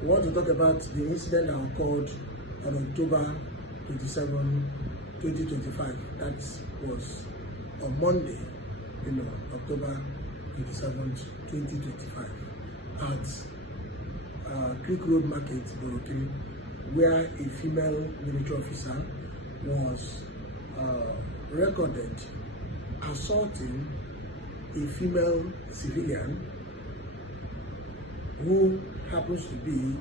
we want to talk about the incident that occurred on October 27, 2025. That was on Monday, October 27th, 2025, at Creek Road Market, Borokiri, where a female military officer was recorded assaulting a female civilian who happens to be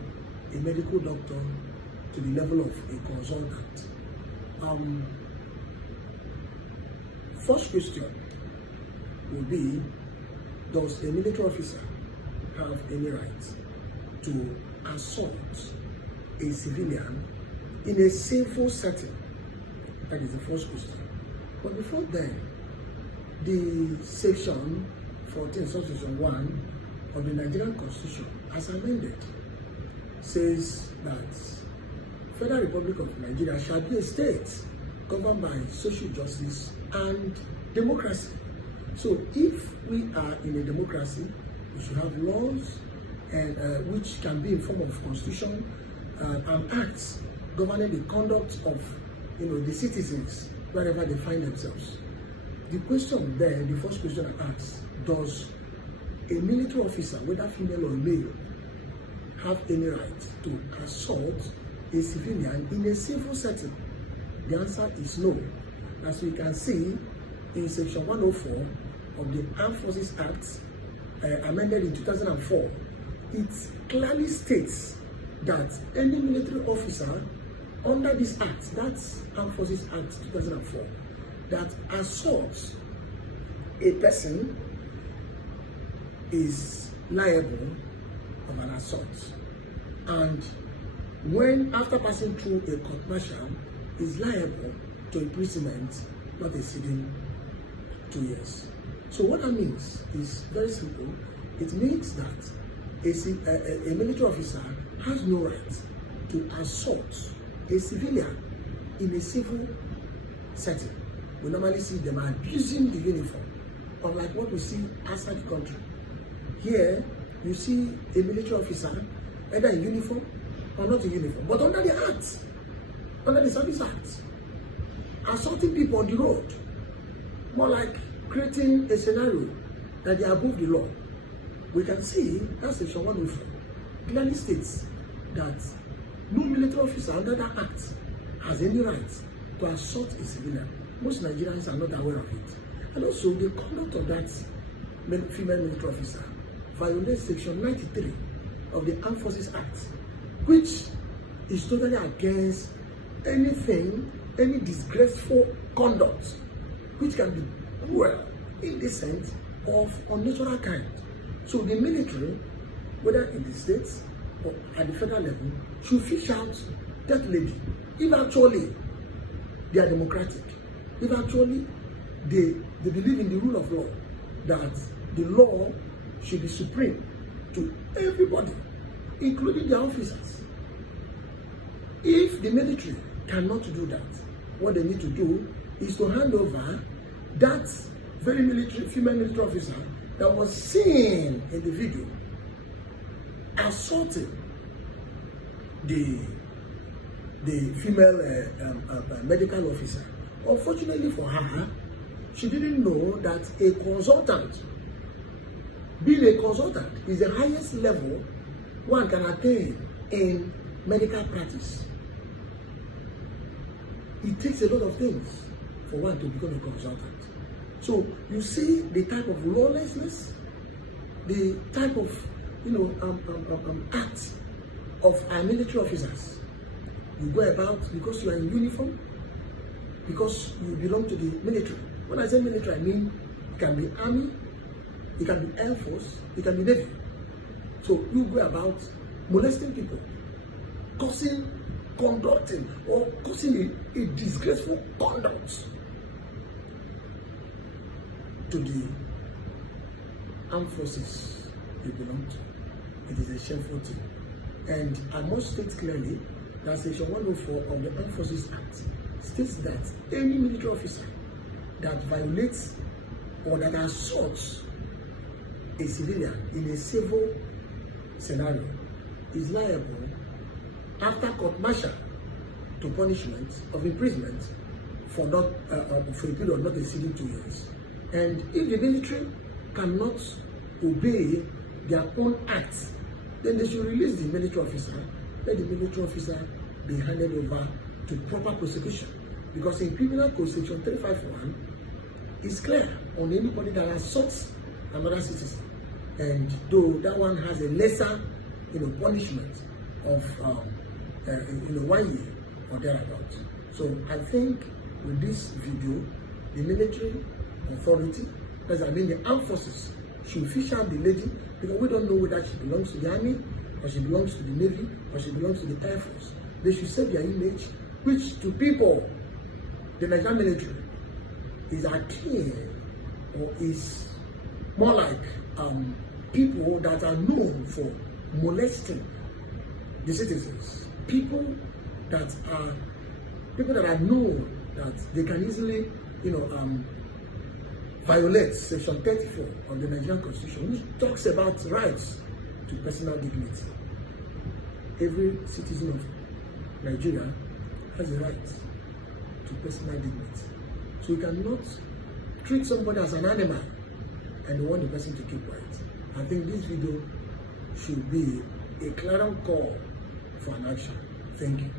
a medical doctor to the level of a consultant. First question will be, does a military officer have any right to assault a civilian in a safer setting? That is the first question. But before then, the section 14, subsection 1 of the Nigerian Constitution, as amended, says that Federal Republic of Nigeria shall be a state governed by social justice and democracy. So if we are in a democracy, we should have laws and which can be in form of constitution and acts governing the conduct of the citizens wherever they find themselves. The question there, the first question I ask, does a military officer, whether female or male, have any right to assault a civilian in a civil setting? The answer is no. As we can see in section 104 of the Armed Forces Act, amended in 2004, it clearly states that any military officer under this act, that's Armed Forces Act 2004, that assaults a person is liable of an assault, and when after passing through a court martial is liable to imprisonment not exceeding 2 years. So what that means is very simple. It means that a military officer has no right to assault a civilian in a civil setting. We normally see them abusing the uniform, unlike what we see outside the country. Here, you see a military officer either in uniform or not in uniform, but under the Act, under the Service Act, assaulting people on the road, more like creating a scenario that they are above the law. We can see that section 104 clearly states that no military officer under that act has any right to assault a civilian. Most Nigerians are not aware of it. And also, the conduct of that female military officer violates section 93 of the Armed Forces Act, which is totally against anything, any disgraceful conduct, which can be cruel, indecent, of unnatural kind. So the military, whether in the states or at the federal level, should fish out that lady if actually they are democratic, if actually they believe in the rule of law, that the law should be supreme to everybody, including their officers. If the military cannot do that, what they need to do is to hand over that very female military officer that was seen in the video assaulting the female medical officer. Unfortunately for her, she didn't know that a consultant, being a consultant, is the highest level one can attain in medical practice. It takes a lot of things for one to become a consultant. So you see the type of lawlessness, the type of act of our military officers. You go about because you are in uniform, because you belong to the military. When I say military, I mean it can be army, it can be air force, it can be navy. So you go about molesting people, conducting or causing a disgraceful conduct to the armed forces you belong to. It is a shameful thing. And I must state clearly that section 104 of the Armed Forces Act states that any military officer that violates or that assaults a civilian in a civil scenario is liable after court martial to punishment of imprisonment for a period of not exceeding 2 years. And if the military cannot obey their own acts, then they should release the military officer. Let the military officer be handed over to proper prosecution. Because in Criminal Code Section 351 is clear on anybody that assaults another citizen. And though that one has a lesser, punishment of 1 year or thereabouts. So I think with this video, the military authority, the armed forces, should fish out the lady, because we don't know whether she belongs to the army, or she belongs to the navy, or she belongs to the air force. They should save their image, which to people, the Nigerian military, is akin or is more like people that are known for molesting the citizens. People that are known that they can easily, violate Section 34 of the Nigerian Constitution, which talks about rights to personal dignity. Every citizen of Nigeria has a right to personal dignity. So you cannot treat somebody as an animal and you want the person to keep quiet. I think this video should be a clarion call for an action. Thank you.